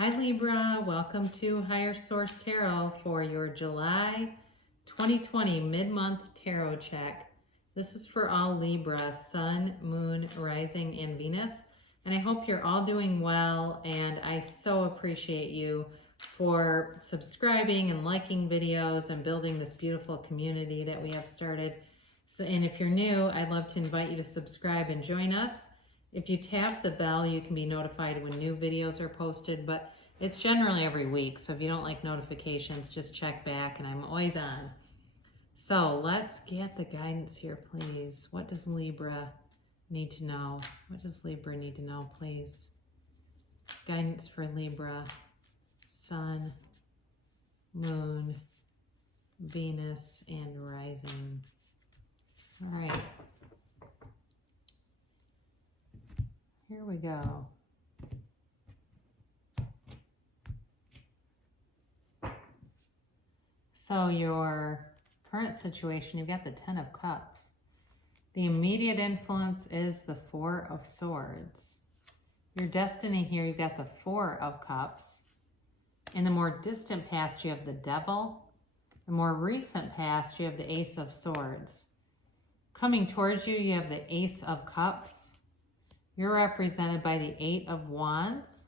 Hi Libra, welcome to Higher Source Tarot for your July 2020 mid-month tarot check. This is for all Libra, Sun, Moon, Rising, and Venus. And I hope you're all doing well, and I so appreciate you for subscribing and liking videos and building this beautiful community that we have started. And if you're new, I'd love to invite you to subscribe and join us. If you tap the bell, you can be notified when new videos are posted, but it's generally every week. So if you don't like notifications, just check back and I'm always on. So let's get the guidance here, please. What does Libra need to know? What does Libra need to know, please? Guidance for Libra, Sun, Moon, Venus, and Rising. All right. Here we go. So your current situation, you've got the 10 of Cups. The immediate influence is the 4 of Swords. Your destiny here, you've got the 4 of Cups. In the more distant past, you have the Devil. The more recent past, you have the Ace of Swords. Coming towards you, you have the Ace of Cups. You're represented by the 8 of Wands.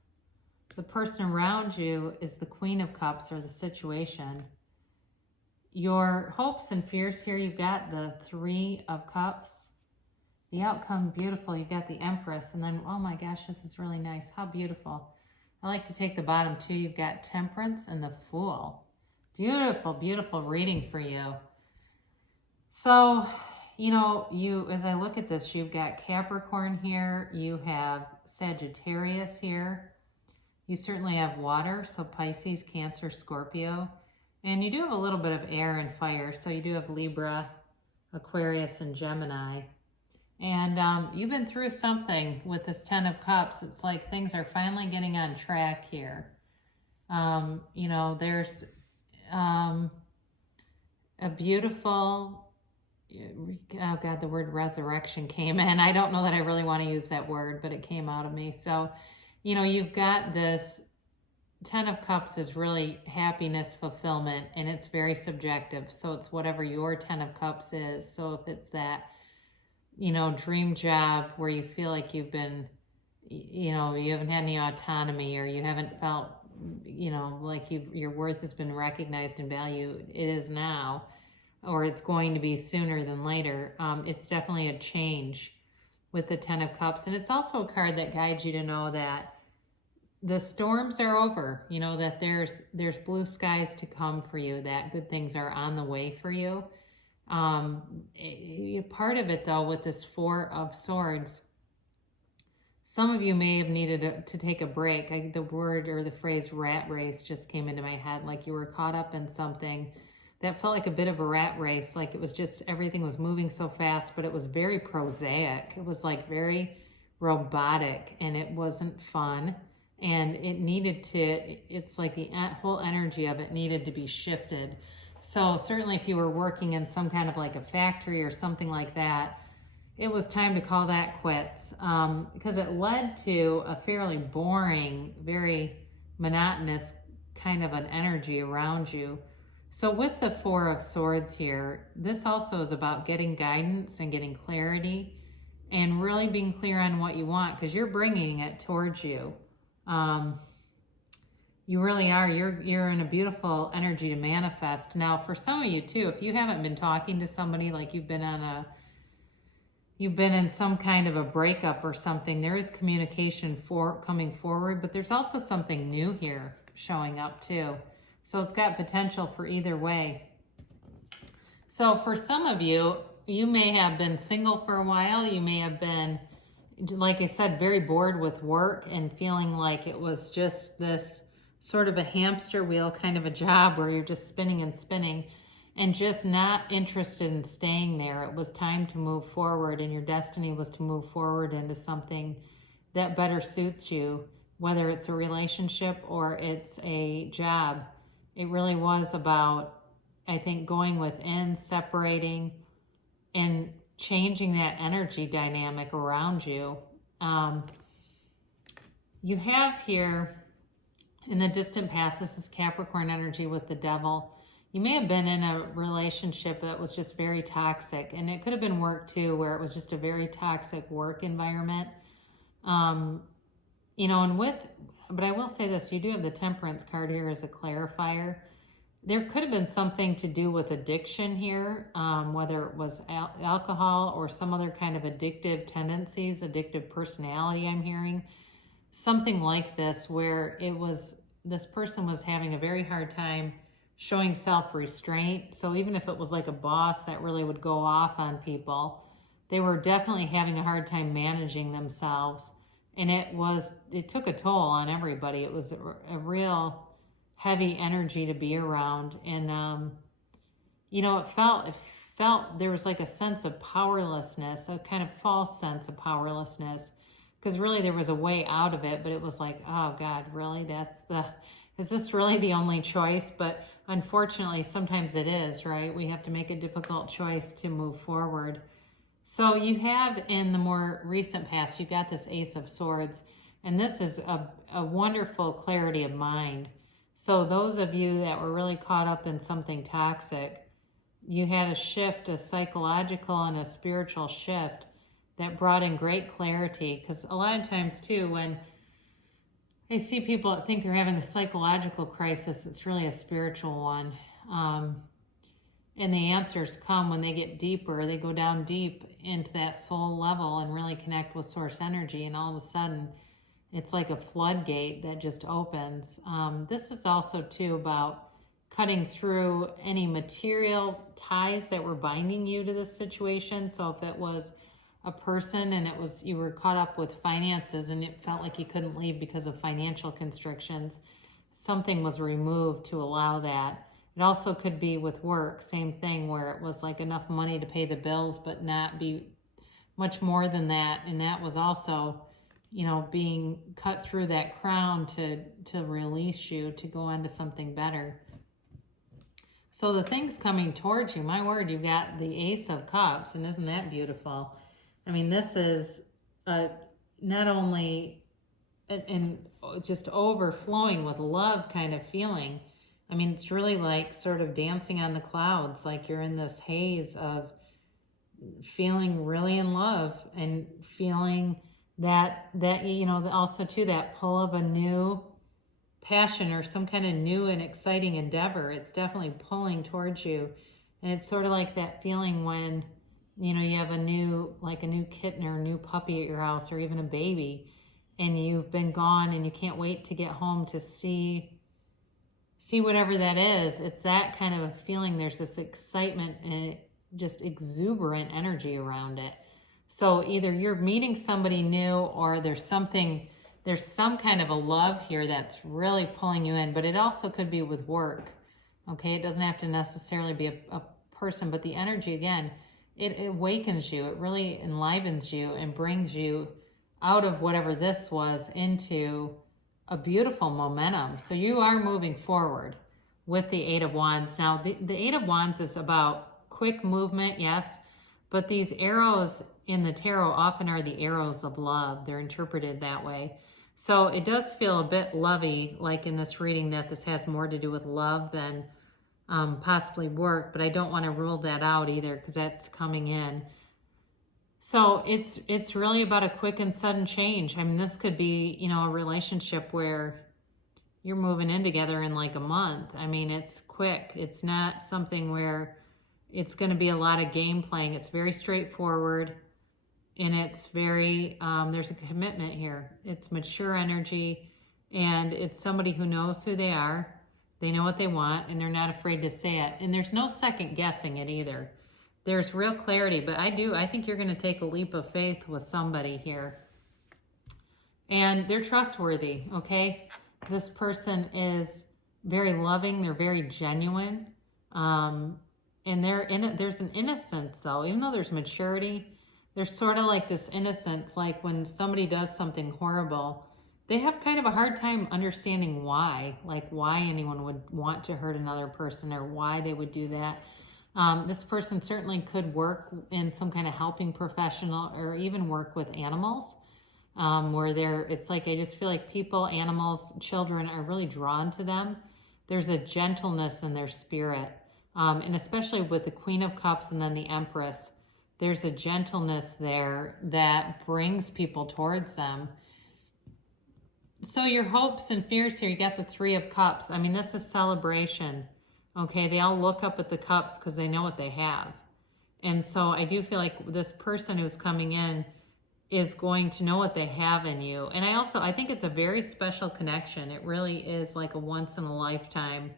The person around you is the Queen of Cups, or the situation. Your hopes and fears here, you've got the 3 of Cups. The outcome, beautiful. You've got the Empress. And then, oh my gosh, this is really nice. How beautiful. I like to take the bottom two. You've got Temperance and the Fool. Beautiful, beautiful reading for you. So, you know, as I look at this, you've got Capricorn here, you have Sagittarius here, you certainly have water, so Pisces, Cancer, Scorpio, and you do have a little bit of air and fire, so you do have Libra, Aquarius, and Gemini. And you've been through something with this 10 of Cups. It's like things are finally getting on track here. You know, there's a beautiful... Oh God, the word resurrection came in. I don't know that I really want to use that word, but it came out of me. So, you know, you've got this 10 of Cups is really happiness, fulfillment, and it's very subjective. So it's whatever your 10 of Cups is. So if it's that, you know, dream job where you feel like you've been, you know, you haven't had any autonomy, or you haven't felt, you know, like your worth has been recognized and valued, it is now. Or it's going to be sooner than later. It's definitely a change with the 10 of Cups. And it's also a card that guides you to know that the storms are over, you know, that there's blue skies to come for you, that good things are on the way for you. Part of it, though, with this 4 of Swords, some of you may have needed to take a break. The word or the phrase rat race just came into my head, like you were caught up in something that felt like a bit of a rat race, like it was just, everything was moving so fast, but it was very prosaic. It was like very robotic, and it wasn't fun. And it needed to, it's like the whole energy of it needed to be shifted. So certainly if you were working in some kind of like a factory or something like that, it was time to call that quits, because it led to a fairly boring, very monotonous kind of an energy around you. So with the 4 of Swords here, this also is about getting guidance and getting clarity and really being clear on what you want, because you're bringing it towards you. You really are. You're in a beautiful energy to manifest. Now, for some of you too, if you haven't been talking to somebody, like you've been in some kind of a breakup or something, there is communication coming forward, but there's also something new here showing up too. So it's got potential for either way. So for some of you, you may have been single for a while. You may have been, like I said, very bored with work and feeling like it was just this sort of a hamster wheel kind of a job where you're just spinning and spinning and just not interested in staying there. It was time to move forward, and your destiny was to move forward into something that better suits you, whether it's a relationship or it's a job. It really was about, I think, going within, separating, and changing that energy dynamic around you. You have here In the distant past, this is Capricorn energy with the devil. You may have been in a relationship that was just very toxic, and it could have been work too, where it was just a very toxic work environment. You know, but I will say this, you do have the Temperance card here as a clarifier. There could have been something to do with addiction here, whether it was alcohol or some other kind of addictive tendencies, addictive personality I'm hearing. Something like this where this person was having a very hard time showing self-restraint. So even if it was like a boss that really would go off on people, they were definitely having a hard time managing themselves. And it took a toll on everybody. It was a real heavy energy to be around. And, you know, it felt there was like a sense of powerlessness, a kind of false sense of powerlessness, because really there was a way out of it, but it was like, oh God, really? Is this really the only choice? But unfortunately, sometimes it is, right? We have to make a difficult choice to move forward. So you have, in the more recent past, you got this Ace of Swords, and this is a wonderful clarity of mind. So those of you that were really caught up in something toxic, you had a shift, a psychological and a spiritual shift that brought in great clarity. Because a lot of times too, when I see people that think they're having a psychological crisis, it's really a spiritual one. And the answers come when they get deeper. They go down deep into that soul level and really connect with source energy. And all of a sudden, it's like a floodgate that just opens. This is also too about cutting through any material ties that were binding you to this situation. So if it was a person and you were caught up with finances and it felt like you couldn't leave because of financial constrictions, something was removed to allow that. It also could be with work, same thing, where it was like enough money to pay the bills, but not be much more than that. And that was also, you know, being cut through that crown to release you, to go on to something better. So the things coming towards you, my word, you've got the Ace of Cups, and isn't that beautiful? I mean, this is not only and just overflowing with love kind of feeling. I mean, it's really like sort of dancing on the clouds, like you're in this haze of feeling really in love and feeling that you know, also too, that pull of a new passion or some kind of new and exciting endeavor. It's definitely pulling towards you. And it's sort of like that feeling when, you know, you have a new kitten or a new puppy at your house, or even a baby, and you've been gone and you can't wait to get home to see whatever that is. It's that kind of a feeling. There's this excitement and just exuberant energy around it. So either you're meeting somebody new, or there's some kind of a love here that's really pulling you in, but it also could be with work. Okay, it doesn't have to necessarily be a person, but the energy, again, it awakens you. It really enlivens you and brings you out of whatever this was into a beautiful momentum. So you are moving forward with the Eight of Wands. Now, the Eight of Wands is about quick movement, yes, but these arrows in the tarot often are the arrows of love. They're interpreted that way. So it does feel a bit lovey, like in this reading, that this has more to do with love than possibly work, but I don't want to rule that out either, because that's coming in. So it's really about a quick and sudden change. I mean, this could be, you know, a relationship where you're moving in together in like a month. I mean, it's quick. It's not something where it's going to be a lot of game playing. It's very straightforward, and it's very, there's a commitment here. It's mature energy, and it's somebody who knows who they are. They know what they want, and they're not afraid to say it. And there's no second guessing it either. There's real clarity, but I think you're going to take a leap of faith with somebody here. And they're trustworthy, okay? This person is very loving. They're very genuine. And there's an innocence, though. Even though there's maturity, there's sort of like this innocence, like when somebody does something horrible, they have kind of a hard time understanding why, like why anyone would want to hurt another person or why they would do that. This person certainly could work in some kind of helping professional, or even work with animals. where it's like, I just feel like people, animals, children are really drawn to them. There's a gentleness in their spirit. And especially with the Queen of Cups and then the Empress, there's a gentleness there that brings people towards them. So your hopes and fears here, you got the Three of Cups. I mean, this is celebration. Okay, they all look up at the cups because they know what they have. And so I do feel like this person who's coming in is going to know what they have in you. And I think it's a very special connection. It really is like a once in a lifetime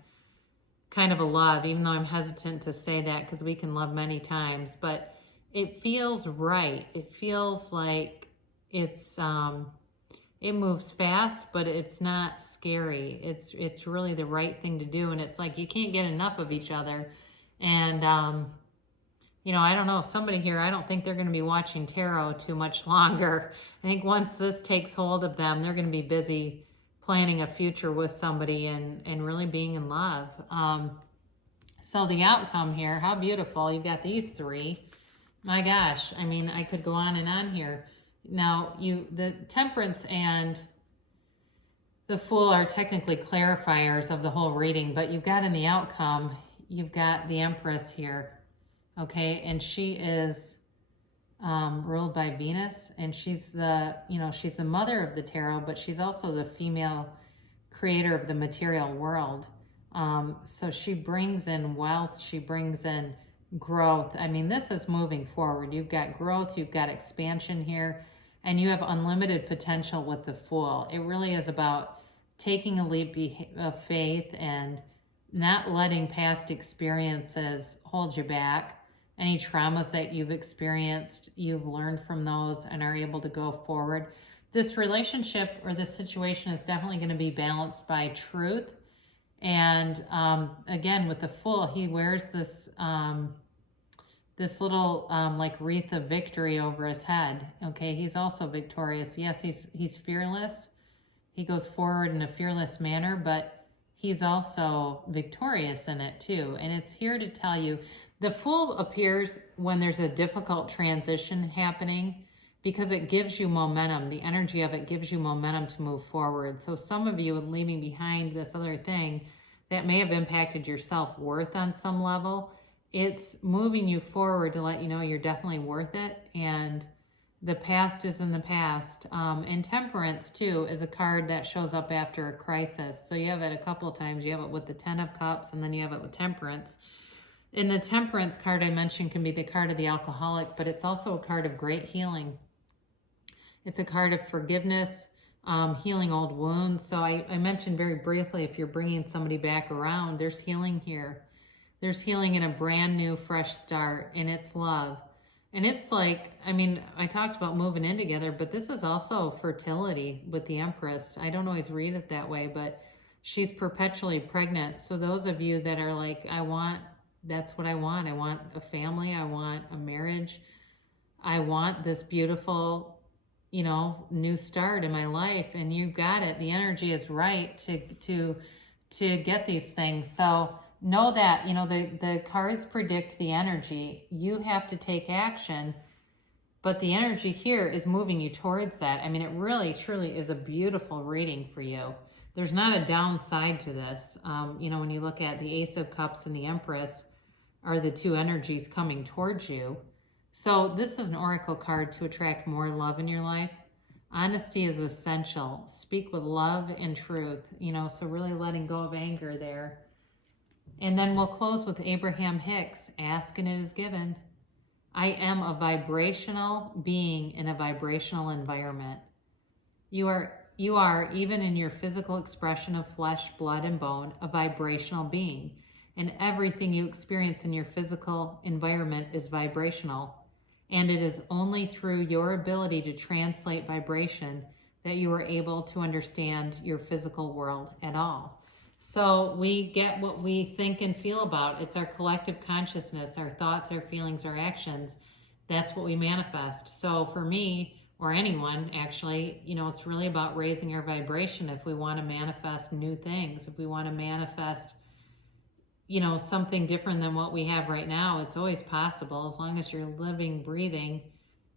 kind of a love, even though I'm hesitant to say that because we can love many times, but it feels right. It feels like it's, it moves fast, but it's not scary. It's really the right thing to do. And it's like, you can't get enough of each other. And, you know, I don't know, somebody here, I don't think they're going to be watching tarot too much longer. I think once this takes hold of them, they're going to be busy planning a future with somebody and really being in love. So the outcome here, how beautiful. You've got these three. My gosh, I mean, I could go on and on here. Now, the Temperance and the Fool are technically clarifiers of the whole reading, but you've got in the outcome, you've got the Empress here. Okay, and she is ruled by Venus, and she's she's the mother of the tarot, but she's also the female creator of the material world. So she brings in wealth, she brings in growth. I mean, this is moving forward. You've got growth, you've got expansion here, and you have unlimited potential with the Fool. It really is about taking a leap of faith and not letting past experiences hold you back. Any traumas that you've experienced, you've learned from those and are able to go forward. This relationship or this situation is definitely going to be balanced by truth. And again, with the Fool, he wears this this little like wreath of victory over his head. Okay, he's also victorious. Yes, he's fearless. He goes forward in a fearless manner, but he's also victorious in it too. And it's here to tell you, the Fool appears when there's a difficult transition happening because it gives you momentum. The energy of it gives you momentum to move forward. So some of you, leaving behind this other thing that may have impacted your self-worth on some level, it's moving you forward to let you know you're definitely worth it. And the past is in the past. And Temperance, too, is a card that shows up after a crisis. So you have it a couple of times. You have it with the Ten of Cups, and then you have it with Temperance. And the Temperance card I mentioned can be the card of the alcoholic, but it's also a card of great healing. It's a card of forgiveness, healing old wounds. So I mentioned very briefly, if you're bringing somebody back around, there's healing here. There's healing in a brand new, fresh start, and it's love. And it's like, I mean, I talked about moving in together, but this is also fertility with the Empress. I don't always read it that way, but she's perpetually pregnant. So those of you that are like, that's what I want. I want a family. I want a marriage. I want this beautiful, new start in my life. And you got it. The energy is right to get these things. So know that, the cards predict the energy. You have to take action, but the energy here is moving you towards that. I mean, it really, truly is a beautiful reading for you. There's not a downside to this. When you look at the Ace of Cups and the Empress are the two energies coming towards you. So this is an oracle card to attract more love in your life. Honesty is essential. Speak with love and truth, so really letting go of anger there. And then we'll close with Abraham-Hicks, ask and it is given. I am a vibrational being in a vibrational environment. You are, even in your physical expression of flesh, blood, and bone, a vibrational being. And everything you experience in your physical environment is vibrational. And it is only through your ability to translate vibration that you are able to understand your physical world at all. So we get what we think and feel about. It's our collective consciousness, our thoughts, our feelings, our actions. That's what we manifest. So for me, or anyone actually, it's really about raising our vibration if we want to manifest new things, if we want to manifest something different than what we have right now. It's always possible as long as you're living, breathing,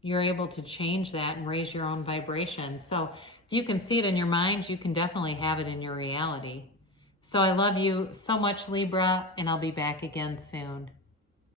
you're able to change that and raise your own vibration. So if you can see it in your mind, you can definitely have it in your reality. So I love you so much, Libra, and I'll be back again soon.